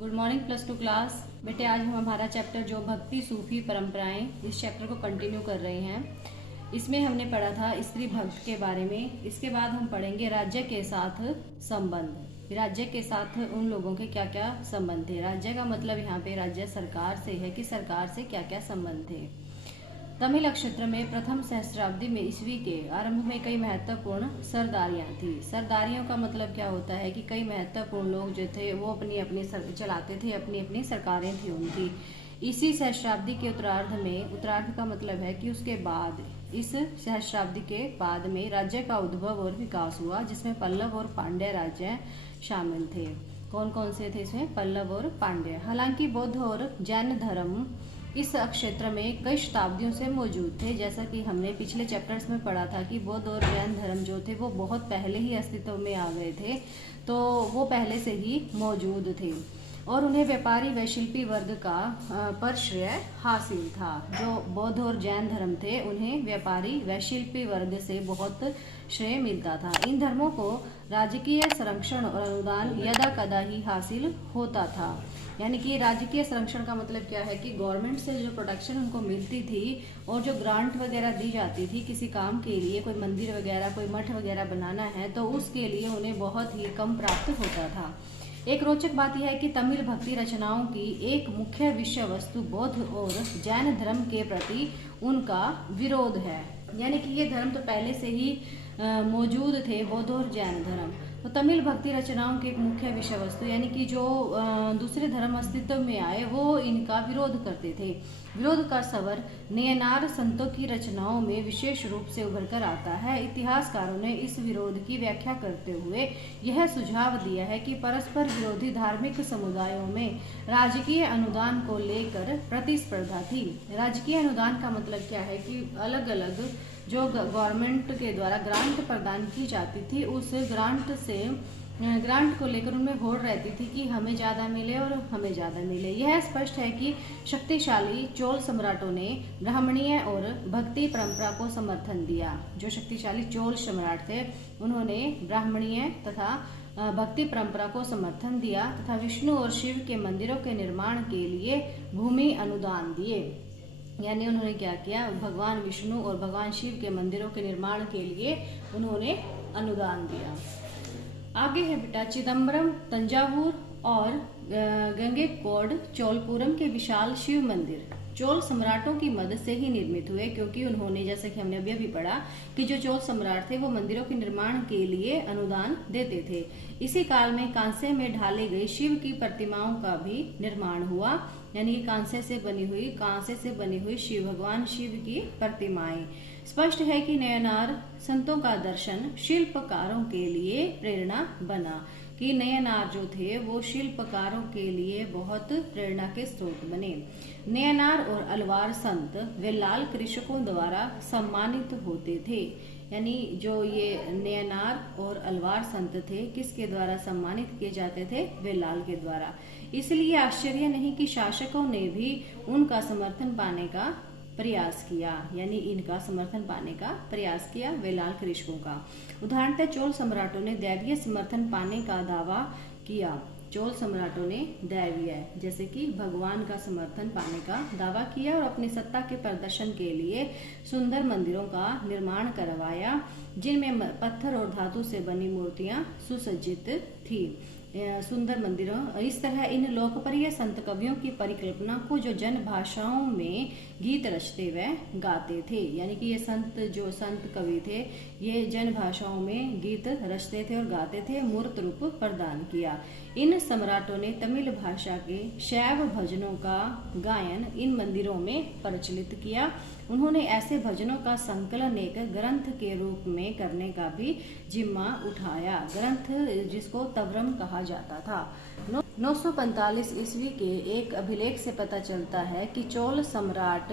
Good morning plus two class. बेटे आज हम हमारा चैप्टर जो भक्ति सूफी परंपराएं, इस चैप्टर को कंटिन्यू कर रहे हैं। इसमें हमने पढ़ा था स्त्री भक्त के बारे में। इसके बाद हम पढ़ेंगे राज्य के साथ संबंध। राज्य के साथ उन लोगों के क्या क्या संबंध थे। राज्य का मतलब यहाँ पे राज्य सरकार से है कि सरकार से क्या क्या संबंध थे। तमिल नक्षत्र में प्रथम सहस्राब्दी में ईस्वी के आरंभ में कई महत्वपूर्ण सरदारियां थी। सरदारियों का मतलब क्या होता है कि कई महत्वपूर्ण लोग जो थे वो अपनी अपनी चलाते थे, अपनी अपनी सरकारें थी उनकी। इसी सहस्राब्दी के उत्तरार्ध में, उत्तरार्ध का मतलब है कि उसके बाद, इस सहस्राब्दी के बाद में राज्य का उद्भव और विकास हुआ, जिसमें पल्लव और पांड्य राज्य शामिल थे। कौन कौन से थे इसमें? पल्लव और पांड्य। हालांकि बौद्ध और जैन धर्म इस क्षेत्र में कई शताब्दियों से मौजूद थे। जैसा कि हमने पिछले चैप्टर्स में पढ़ा था कि बौद्ध और जैन धर्म जो थे वो बहुत पहले ही अस्तित्व में आ गए थे, तो वो पहले से ही मौजूद थे और उन्हें व्यापारी व शिल्पी वर्ग का परश्रय हासिल था। जो बौद्ध और जैन धर्म थे उन्हें व्यापारी व शिल्पी वर्ग से बहुत श्रेय मिलता था। इन धर्मों को राजकीय संरक्षण और अनुदान यदा कदा ही हासिल होता था। यानी कि राजकीय संरक्षण का मतलब क्या है कि गवर्नमेंट से जो प्रोटेक्शन उनको मिलती थी और जो ग्रांट वगैरह दी जाती थी किसी काम के लिए, कोई मंदिर वगैरह, कोई मठ वगैरह बनाना है, तो उसके लिए उन्हें बहुत ही कम प्राप्त होता था। एक रोचक बात यह है कि तमिल भक्ति रचनाओं की एक मुख्य विषय वस्तु बौद्ध और जैन धर्म के प्रति उनका विरोध है। यानी कि ये धर्म तो पहले से ही मौजूद थे, बौद्ध और जैन धर्म। तो तमिल भक्ति रचनाओं की एक मुख्य विषय वस्तु यानी कि जो दूसरे धर्म अस्तित्व में आए वो इनका विरोध करते थे। विरोध का स्वर नयनार संतों की रचनाओं में विशेष रूप से उभर कर आता है। इतिहासकारों ने इस विरोध की व्याख्या करते हुए यह सुझाव दिया है कि परस्पर विरोधी धार्मिक समुदायों में राजकीय अनुदान को लेकर प्रतिस्पर्धा थी। राजकीय अनुदान का मतलब क्या है कि अलग अलग जो गवर्नमेंट के द्वारा ग्रांट प्रदान की जाती थी, उस ग्रांट को लेकर उनमें होड़ रहती थी कि हमें ज़्यादा मिले और हमें ज़्यादा मिले। यह स्पष्ट है कि शक्तिशाली चोल सम्राटों ने ब्राह्मणीय और भक्ति परंपरा को समर्थन दिया। जो शक्तिशाली चोल सम्राट थे उन्होंने ब्राह्मणीय तथा भक्ति परंपरा को समर्थन दिया तथा विष्णु और शिव के मंदिरों के निर्माण के लिए भूमि अनुदान दिए। यानी उन्होंने क्या किया? भगवान विष्णु और भगवान शिव के मंदिरों के निर्माण के लिए उन्होंने अनुदान दिया। आगे है बेटा चिदम्बरम, तंजावुर और गंगेकोड चोलपुरम के विशाल शिव मंदिर चोल सम्राटों की मदद से ही निर्मित हुए, क्योंकि उन्होंने, जैसे कि हमने अभी पढ़ा कि जो चोल सम्राट थे वो मंदिरों के निर्माण के लिए अनुदान देते थे। इसी काल में कांसे में ढाले गए शिव की प्रतिमाओं का भी निर्माण हुआ। यानी कि कांसे से बनी हुई शिव, भगवान शिव की प्रतिमाएं। स्पष्ट है कि नयनार संतों का दर्शन शिल्पकारों के लिए प्रेरणा बना, कि नयनार जो थे वो शिल्पकारों के लिए बहुत प्रेरणा के स्रोत बने। नयनार और अलवार संत वे लाल कृषकों द्वारा सम्मानित होते थे। यानी जो ये नयनार और अलवार संत थे किसके द्वारा सम्मानित किए जाते थे? वे लाल के द्वारा। इसलिए आश्चर्य नहीं कि शासकों ने भी उनका समर्थन पाने का प्रयास किया, यानी इनका समर्थन पाने का प्रयास किया वेलाल कृषकों का। उदाहरणतः चोल सम्राटों ने दैवीय समर्थन पाने का दावा किया। चोल सम्राटों ने दैवीय, जैसे कि भगवान का समर्थन पाने का दावा किया और अपनी सत्ता के प्रदर्शन के लिए सुंदर मंदिरों का निर्माण करवाया, जिनमें पत्थर और धातु से बनी मूर्तियां सुसज्जित थी। सुंदर मंदिरों। इस तरह इन लोकप्रिय संत कवियों की परिकल्पना को जो जन भाषाओं में गीत रचते व गाते थे। यानी कि ये संत कवि थे ये जन भाषाओं में गीत रचते थे और गाते थे, मूर्त रूप प्रदान किया। इन सम्राटों ने तमिल भाषा के शैव भजनों का गायन इन मंदिरों में प्रचलित किया। उन्होंने ऐसे भजनों का संकलन एक ग्रंथ के रूप में करने का भी जिम्मा उठाया। ग्रंथ जिसको तवरम कहा जाता था। 945 ईस्वी के एक अभिलेख से पता चलता है कि चोल सम्राट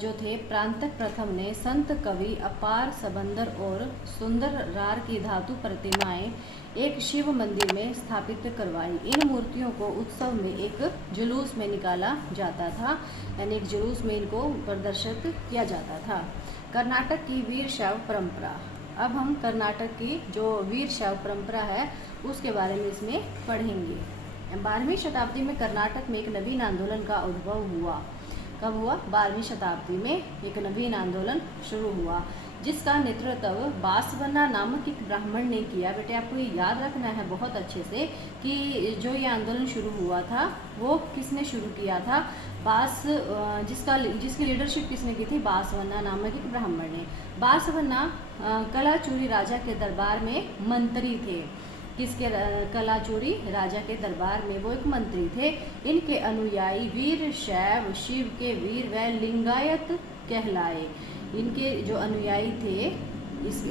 जो थे प्रांतक प्रथम ने संत कवि अपार सबंदर और सुंदर रार की धातु प्रतिमाएं एक शिव मंदिर में स्थापित करवाई। इन मूर्तियों को उत्सव में एक जुलूस में निकाला जाता था, यानी एक जुलूस में इनको प्रदर्शित किया जाता था। कर्नाटक की वीर शैव परंपरा। अब हम कर्नाटक की जो वीर शैव परंपरा है उसके बारे में इसमें पढ़ेंगे। 12वीं शताब्दी में कर्नाटक में एक नवीन आंदोलन का उद्भव हुआ। कब हुआ? 12वीं शताब्दी में एक नवीन आंदोलन शुरू हुआ, जिसका नेतृत्व बासवन्ना नामक एक ब्राह्मण ने किया। बेटे आपको ये याद रखना है बहुत अच्छे से कि जो ये आंदोलन शुरू हुआ था वो किसने शुरू किया था? जिसकी लीडरशिप किसने की थी? बासवन्ना नामक एक ब्राह्मण ने। बासवन्ना कलाचूरी राजा के दरबार में मंत्री थे। किसके? कलाचूरी राजा के दरबार में वो एक मंत्री थे। इनके अनुयायी वीर शैव, शिव के वीर व लिंगायत कहलाए। इनके जो अनुयायी थे, इस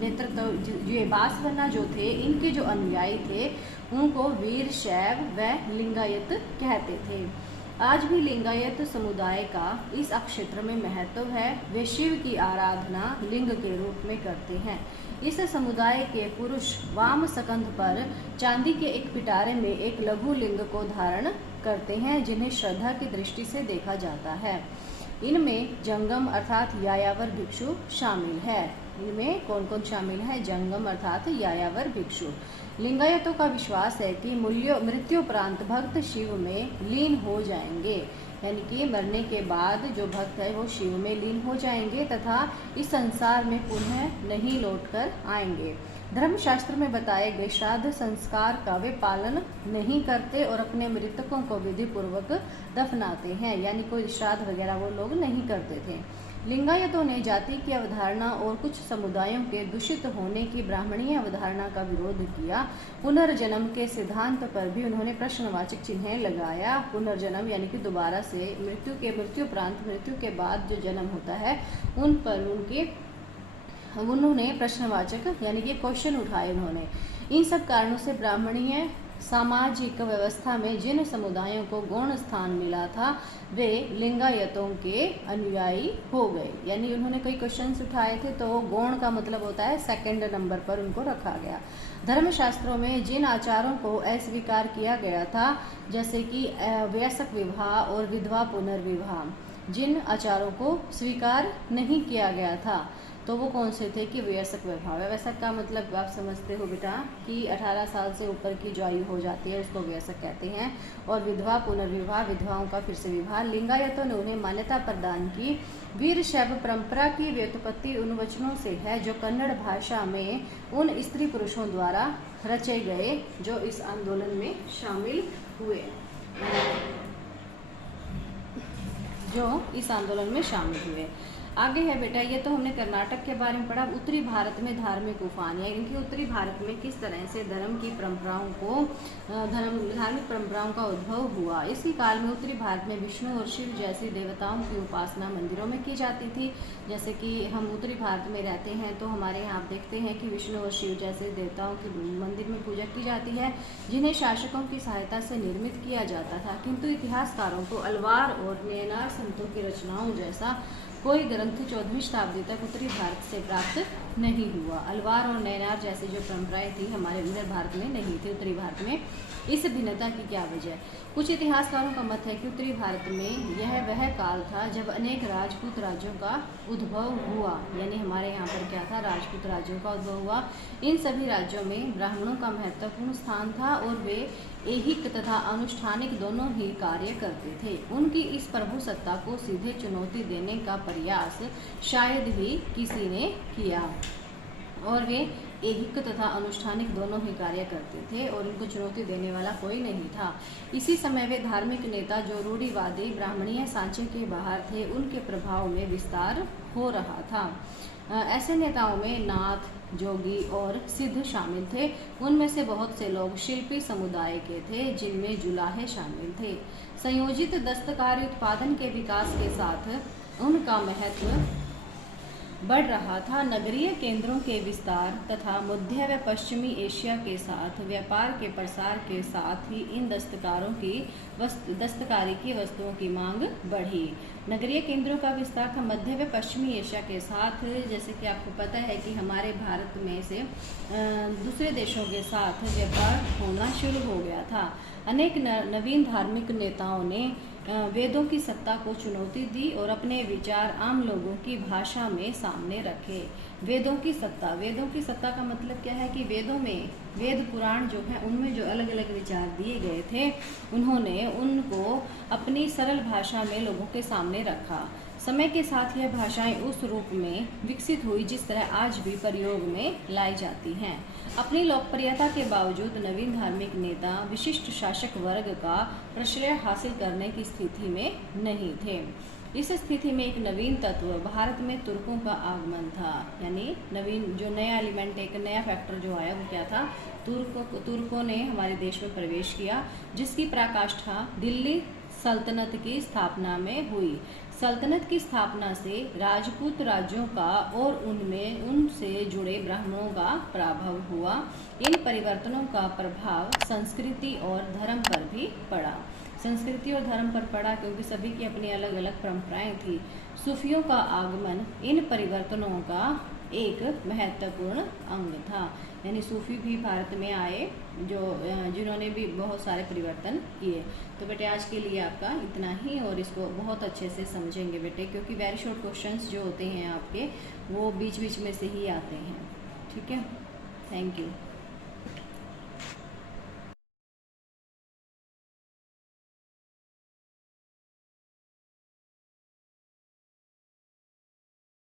नेतृत्व ये बासवन्ना जो थे, इनके जो अनुयायी थे उनको वीर शैव व लिंगायत कहते थे। आज भी लिंगायत समुदाय का इस क्षेत्र में महत्व है। वे शिव की आराधना लिंग के रूप में करते हैं। इस समुदाय के पुरुष वाम स्कंध पर चांदी के एक पिटारे में एक लघु लिंग को धारण करते हैं, जिन्हें श्रद्धा की दृष्टि से देखा जाता है। इनमें जंगम अर्थात यायावर भिक्षु शामिल है। इनमें कौन कौन शामिल है? जंगम अर्थात यायावर भिक्षु। लिंगायतों का विश्वास है कि मृत्युपरांत भक्त शिव में लीन हो जाएंगे, यानी कि मरने के बाद जो भक्त है वो शिव में लीन हो जाएंगे तथा इस संसार में पुनः नहीं लौटकर आएंगे। धर्मशास्त्र में बताए गए श्राद्ध संस्कार का वे पालन नहीं करते और अपने मृतकों को विधि पूर्वक दफनाते हैं, यानी कोई श्राद्ध वगैरह वो लोग नहीं करते थे। लिंगायतों ने जाति की अवधारणा और कुछ समुदायों के दूषित होने की ब्राह्मणीय अवधारणा का विरोध किया। पुनर्जन्म के सिद्धांत पर भी उन्होंने प्रश्नवाचक चिन्ह लगाया। पुनर्जन्म यानी कि दोबारा से मृत्युपरांत मृत्यु के बाद जो जन्म होता है उन पर उन्होंने प्रश्नवाचक यानी कि क्वेश्चन उठाए। उन्होंने इन सब कारणों से ब्राह्मणीय सामाजिक व्यवस्था में जिन समुदायों को गौण स्थान मिला था वे लिंगायतों के अनुयायी हो गए। यानी उन्होंने कई क्वेश्चंस उठाए थे, तो गौण का मतलब होता है सेकंड नंबर पर उनको रखा गया। धर्मशास्त्रों में जिन आचारों को अस्वीकार किया गया था, जैसे कि वयस्क विवाह और विधवा पुनर्विवाह, जिन आचारों को स्वीकार नहीं किया गया था तो वो कौन से थे? कि वयस्क विवाह। वयस्क का मतलब आप समझते हो बेटा कि 18 साल से ऊपर की जो आयु हो जाती है उसको वयस्क कहते हैं। और विधवा पुनर्विवाह, विधवाओं का फिर से विवाह। लिंगायतों ने उन्हें मान्यता प्रदान की। वीर शैव परंपरा की व्युत्पत्ति उन वचनों से है जो कन्नड़ भाषा में उन स्त्री पुरुषों द्वारा रचे गए जो इस आंदोलन में शामिल हुए। आगे है बेटा, ये तो हमने कर्नाटक के बारे में पढ़ा। उत्तरी भारत में धार्मिक उफान, यानी कि उत्तरी भारत में किस तरह से धार्मिक परंपराओं का उद्भव हुआ। इसी काल में उत्तरी भारत में विष्णु और शिव जैसी देवताओं की उपासना मंदिरों में की जाती थी। जैसे कि हम उत्तरी भारत में रहते हैं तो हमारे यहाँ आप देखते हैं कि विष्णु और शिव जैसे देवताओं की मंदिर में पूजा की जाती है, जिन्हें शासकों की सहायता से निर्मित किया जाता था। किंतु इतिहासकारों को अलवार और नैनार संतों की रचनाओं जैसा कोई ग्रंथ 14वीं शताब्दी तक उत्तरी भारत से प्राप्त नहीं हुआ। अलवार और नैनार जैसी जो परंपराएं थी हमारे उत्तर भारत में नहीं थी। उत्तरी भारत में इस भिन्नता की क्या वजह? कुछ इतिहासकारों का मत है कि उत्तरी भारत में यह वह काल था जब अनेक राजपूत राज्यों का उद्भव हुआ। यानी हमारे यहाँ पर क्या था? राजपूत राज्यों का उद्भव हुआ। इन सभी राज्यों में ब्राह्मणों का महत्वपूर्ण स्थान था और वे ऐहिक तथा अनुष्ठानिक दोनों ही कार्य करते थे। उनकी इस प्रभु सत्ता को सीधे चुनौती देने का प्रयास शायद ही किसी ने किया। और वे ऐहिक तथा अनुष्ठानिक दोनों ही कार्य करते थे और उनको चुनौती देने वाला कोई नहीं था। इसी समय वे धार्मिक नेता जो रूढ़िवादी ब्राह्मणीय सांचे के बाहर थे, उनके प्रभाव में विस्तार हो रहा था। ऐसे नेताओं में नाथ, जोगी और सिद्ध शामिल थे। उनमें से बहुत से लोग शिल्पी समुदाय के थे, जिनमें जुलाहे शामिल थे। संयोजित दस्तकारी उत्पादन के विकास के साथ उनका महत्व बढ़ रहा था। नगरीय केंद्रों के विस्तार तथा मध्य व पश्चिमी एशिया के साथ व्यापार के प्रसार के साथ ही इन दस्तकारी की वस्तुओं की मांग बढ़ी। नगरीय केंद्रों का विस्तार था मध्य व पश्चिमी एशिया के साथ। जैसे कि आपको पता है कि हमारे भारत में से दूसरे देशों के साथ व्यापार होना शुरू हो गया था। अनेक नवीन धार्मिक नेताओं ने वेदों की सत्ता को चुनौती दी और अपने विचार आम लोगों की भाषा में सामने रखे। वेदों की सत्ता का मतलब क्या है कि वेदों में, वेद पुराण जो है उनमें जो अलग अलग विचार दिए गए थे उन्होंने उनको अपनी सरल भाषा में लोगों के सामने रखा। समय के साथ यह भाषाएं उस रूप में विकसित हुई जिस तरह आज भी प्रयोग में लाई जाती हैं। अपनी लोकप्रियता के बावजूद नवीन धार्मिक नेता विशिष्ट शासक वर्ग का प्रश्रय हासिल करने की स्थिति में नहीं थे। इस स्थिति में एक नवीन तत्व भारत में तुर्कों का आगमन था। यानी नवीन जो नया एलिमेंट, एक नया फैक्टर जो आया वो क्या था? तुर्कों ने हमारे देश में प्रवेश किया, जिसकी पराकाष्ठा दिल्ली सल्तनत की स्थापना में हुई। सल्तनत की स्थापना से राजपूत राज्यों का और उनसे जुड़े ब्राह्मणों का प्रभाव हुआ। इन परिवर्तनों का प्रभाव संस्कृति और धर्म पर भी पड़ा। संस्कृति और धर्म पर पड़ा क्योंकि सभी की अपनी अलग अलग परंपराएं थी। सूफियों का आगमन इन परिवर्तनों का एक महत्वपूर्ण अंग था। यानी सूफी भी भारत में आए जिन्होंने भी बहुत सारे परिवर्तन किए। तो बेटे आज के लिए आपका इतना ही, और इसको बहुत अच्छे से समझेंगे बेटे, क्योंकि वेरी शॉर्ट क्वेश्चंस जो होते हैं आपके वो बीच बीच में से ही आते हैं। ठीक है, थैंक यू।